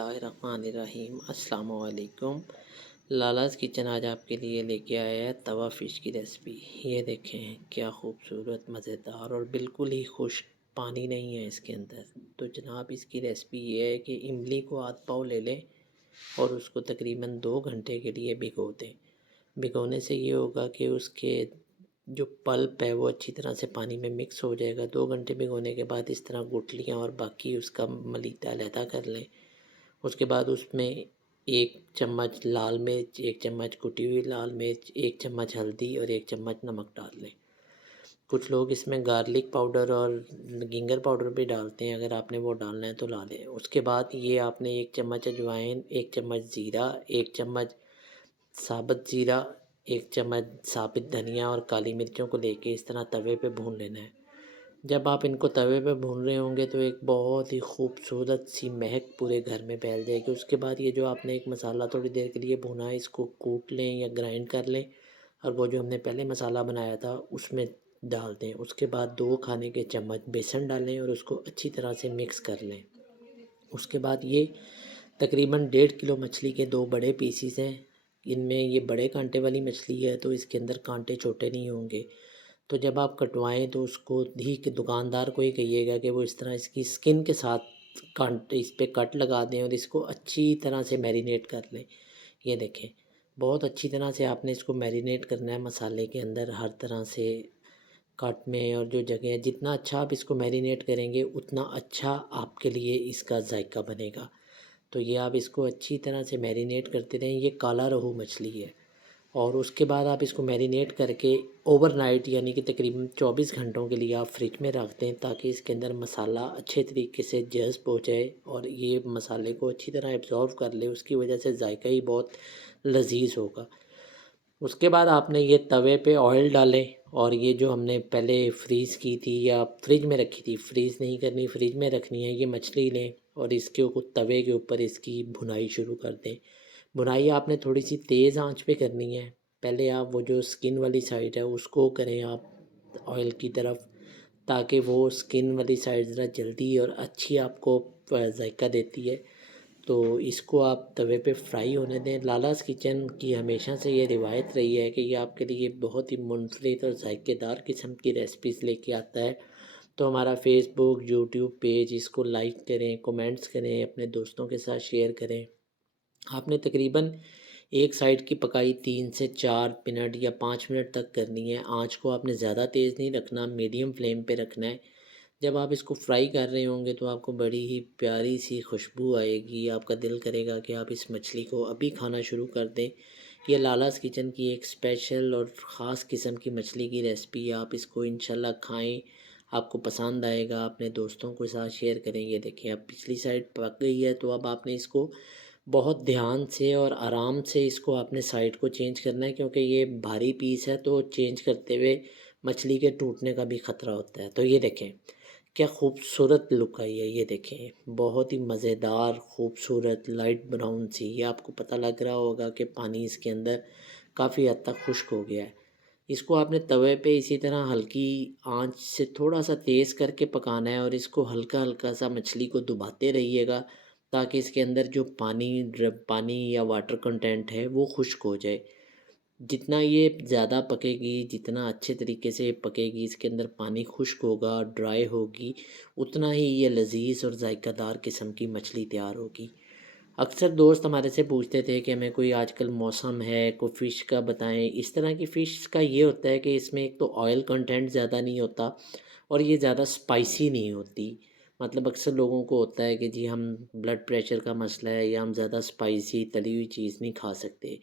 बिस्मिल्लाहिर्रहमानिर्रहीम अस्सलाम वालेकुम। लालाज किचन आज आपके लिए लेके आया है तवा फ़िश की रेसिपी। ये देखें क्या खूबसूरत मज़ेदार और बिल्कुल ही खुश्क, पानी नहीं है इसके अंदर। तो जनाब इसकी रेसिपी ये है कि इमली को आध पाव ले लें और उसको तकरीबन 2 घंटे के लिए भिगो दें। भिगोने से ये होगा कि उसके जो पल्प है वो अच्छी तरह से पानी में मिक्स हो जाएगा। 2 घंटे भिगोने के बाद इस तरह गुठलियाँ और बाकी उसका मलीदा अलहदा कर लें। उसके बाद उसमें 1 चम्मच लाल मिर्च, 1 चम्मच कुटी हुई लाल मिर्च, 1 चम्मच हल्दी और 1 चम्मच नमक डाल लें। कुछ लोग इसमें गार्लिक पाउडर और जिंजर पाउडर भी डालते हैं, अगर आपने वो डालना है तो ला लें। उसके बाद ये आपने 1 चम्मच अजवाइन, 1 चम्मच ज़ीरा, 1 चम्मच साबुत ज़ीरा, 1 चम्मच साबित धनिया और काली मिर्चों को लेके इस तरह तवे पे भून लेना है। जब आप इनको तवे पे भून रहे होंगे तो एक बहुत ही खूबसूरत सी महक पूरे घर में फैल जाएगी। उसके बाद ये जो आपने एक मसाला थोड़ी देर के लिए भुना है, इसको कूट लें या ग्राइंड कर लें और वो जो हमने पहले मसाला बनाया था उसमें डाल दें। उसके बाद 2 खाने के चम्मच बेसन डालें और उसको अच्छी तरह से मिक्स कर लें। उसके बाद ये तकरीबन 1.5 किलो मछली के 2 बड़े पीसीस हैं। इनमें ये बड़े कांटे वाली मछली है तो इसके अंदर कांटे छोटे नहीं होंगे। तो जब आप कटवाएं तो उसको ही कि दुकानदार को ही कहिएगा कि वो इस तरह इसकी स्किन के साथ कांटे इस पे कट लगा दें और इसको अच्छी तरह से मैरिनेट कर लें। ये देखें बहुत अच्छी तरह से आपने इसको मैरिनेट करना है मसाले के अंदर, हर तरह से कट में और जो जगह जितना अच्छा आप इसको मैरिनेट करेंगे उतना अच्छा आपके लिए इसका जायका बनेगा। तो ये आप इसको अच्छी तरह से मैरिनेट करते रहें। ये काला रोहू मछली है और उसके बाद आप इसको मैरिनेट करके ओवरनाइट यानी कि तकरीबन 24 घंटों के लिए आप फ्रिज में रख दें ताकि इसके अंदर मसाला अच्छे तरीके से जज़्ब हो जाए और ये मसाले को अच्छी तरह एब्जॉर्व कर ले। उसकी वजह से जायका ही बहुत लजीज होगा। उसके बाद आपने ये तवे पे ऑयल डालें और ये जो हमने पहले फ्रीज़ की थी या फ्रिज में रखी थी, फ्रीज़ नहीं करनी, फ्रिज में रखनी है, ये मछली लें और इसके ऊपर तवे के ऊपर इसकी भुनाई शुरू कर दें। भुनाई आपने थोड़ी सी तेज़ आंच पे करनी है। पहले आप वो जो स्किन वाली साइड है उसको करें आप ऑयल की तरफ, ताकि वो स्किन वाली साइड ज़रा जल्दी और अच्छी आपको जायका देती है। तो इसको आप तवे पे फ्राई होने दें। लालास किचन की हमेशा से ये रिवायत रही है कि ये आपके लिए बहुत ही मुनफरिद और जायकेदार किस्म की रेसिपीज़ लेके आता है। तो हमारा फेसबुक, यूट्यूब पेज, इसको लाइक करें, कमेंट्स करें, अपने दोस्तों के साथ शेयर करें। आपने तकरीबन एक साइड की पकाई 3 से 4 मिनट या 5 मिनट तक करनी है। आँच को आपने ज़्यादा तेज़ नहीं रखना, मीडियम फ्लेम पे रखना है। जब आप इसको फ्राई कर रहे होंगे तो आपको बड़ी ही प्यारी सी खुशबू आएगी। आपका दिल करेगा कि आप इस मछली को अभी खाना शुरू कर दें। ये लालास किचन की एक स्पेशल और ख़ास किस्म की मछली की रेसिपी है। आप इसको इंशाल्लाह खाएं, आपको पसंद आएगा। अपने दोस्तों के साथ शेयर करें। ये देखिए अब पिछली साइड पक गई है तो अब आपने इसको बहुत ध्यान से और आराम से इसको आपने साइड को चेंज करना है, क्योंकि ये भारी पीस है तो चेंज करते हुए मछली के टूटने का भी ख़तरा होता है। तो ये देखें क्या खूबसूरत लुक आई है। ये देखें बहुत ही मज़ेदार खूबसूरत लाइट ब्राउन सी। ये आपको पता लग रहा होगा कि पानी इसके अंदर काफ़ी हद तक खुश्क हो गया है। इसको आपने तवे पे इसी तरह हल्की आंच से थोड़ा सा तेज़ करके पकाना है और इसको हल्का हल्का सा मछली को डुबाते रहिएगा ताकि इसके अंदर जो पानी या वाटर कंटेंट है वो खुश्क हो जाए। जितना ये ज़्यादा पकेगी, जितना अच्छे तरीके से पकेगी, इसके अंदर पानी खुश्क होगा, ड्राई होगी, उतना ही ये लजीज और जायकादार किस्म की मछली तैयार होगी। अक्सर दोस्त हमारे से पूछते थे कि हमें कोई आजकल मौसम है, कोई फ़िश का बताएं। इस तरह की फ़िश का ये होता है कि इसमें एक तो ऑयल कंटेंट ज़्यादा नहीं होता और ये ज़्यादा स्पाइसी नहीं होती। मतलब अक्सर लोगों को होता है कि जी हम ब्लड प्रेशर का मसला है या हम ज़्यादा स्पाइसी तली हुई चीज़ नहीं खा सकते।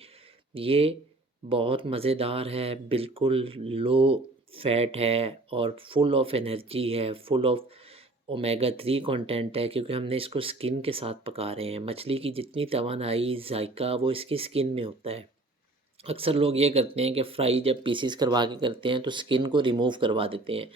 ये बहुत मज़ेदार है, बिल्कुल लो फैट है और फुल ऑफ एनर्जी है, फुल ऑफ ओमेगा 3 कंटेंट है, क्योंकि हमने इसको स्किन के साथ पका रहे हैं। मछली की जितनी तवानाई, जायका वो इसकी स्किन में होता है। अक्सर लोग ये करते हैं कि फ्राई जब पीसीस करवा के करते हैं तो स्किन को रिमूव करवा देते हैं।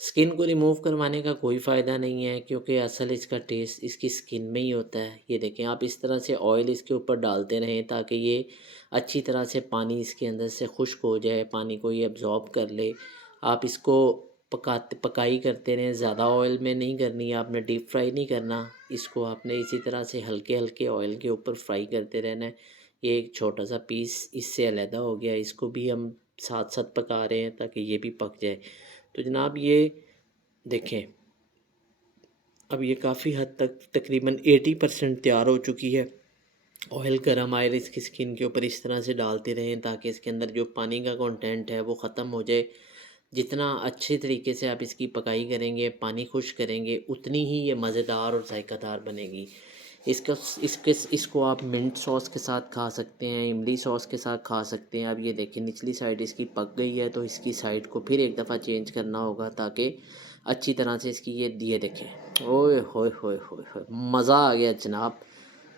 स्किन को रिमूव करवाने का कोई फ़ायदा नहीं है, क्योंकि असल इसका टेस्ट इसकी स्किन में ही होता है। ये देखें आप इस तरह से ऑयल इसके ऊपर डालते रहें ताकि ये अच्छी तरह से पानी इसके अंदर से खुश्क हो जाए, पानी को ये अब्ज़ॉर्ब कर ले। आप इसको पकाई करते रहें। ज़्यादा ऑयल में नहीं करनी है आपने, डीप फ्राई नहीं करना इसको, आपने इसी तरह से हल्के हल्के ऑयल के ऊपर फ्राई करते रहना है। ये एक छोटा सा पीस इससे अलहदा हो गया, इसको भी हम साथ साथ पका रहे हैं ताकि ये भी पक जाए। तो जनाब ये देखें, अब ये काफ़ी हद तक तकरीबन 80% तैयार हो चुकी है। ऑयल गर्म आयल इसकी स्किन के ऊपर इस तरह से डालते रहें ताकि इसके अंदर जो पानी का कंटेंट है वो ख़त्म हो जाए। जितना अच्छे तरीके से आप इसकी पकाई करेंगे, पानी खुश करेंगे, उतनी ही ये मज़ेदार और जायकादार बनेगी। इसका इसके इसको आप मिंट सॉस के साथ खा सकते हैं, इमली सॉस के साथ खा सकते हैं। अब ये देखिए निचली साइड इसकी पक गई है, तो इसकी साइड को फिर एक दफ़ा चेंज करना होगा ताकि अच्छी तरह से इसकी ये देखें। ओए होए होए होए होए, मज़ा आ गया जनाब।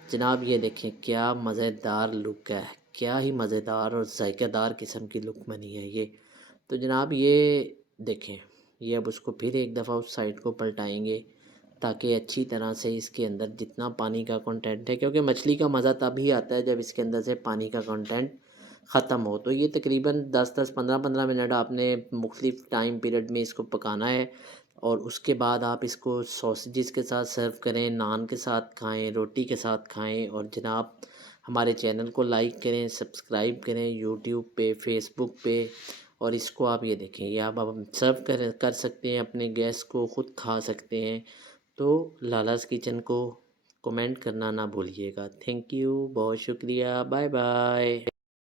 जनाब ये देखें क्या मज़ेदार लुक है, क्या ही मज़ेदार और जायकेदार किस्म की लुक बनी है ये। तो जनाब ये देखें, ये अब उसको फिर एक दफ़ा उस साइड को पलटाएंगे ताकि अच्छी तरह से इसके अंदर जितना पानी का कंटेंट है, क्योंकि मछली का मज़ा तभी आता है जब इसके अंदर से पानी का कंटेंट ख़त्म हो। तो ये तकरीबन 10-10 15-15 मिनट आपने मुख्तलिफ़ टाइम पीरियड में इसको पकाना है और उसके बाद आप इसको सॉसेजेस के साथ सर्व करें, नान के साथ खाएं, रोटी के साथ खाएं। और जनाब हमारे चैनल को लाइक करें, सब्सक्राइब करें यूट्यूब पे, फेसबुक पे। और इसको आप ये देखें, ये आप अब सर्व कर सकते हैं, अपने गेस्ट को, ख़ुद खा सकते हैं। तो लालाज़ किचन को कमेंट करना ना भूलिएगा। थैंक यू, बहुत शुक्रिया, बाय बाय।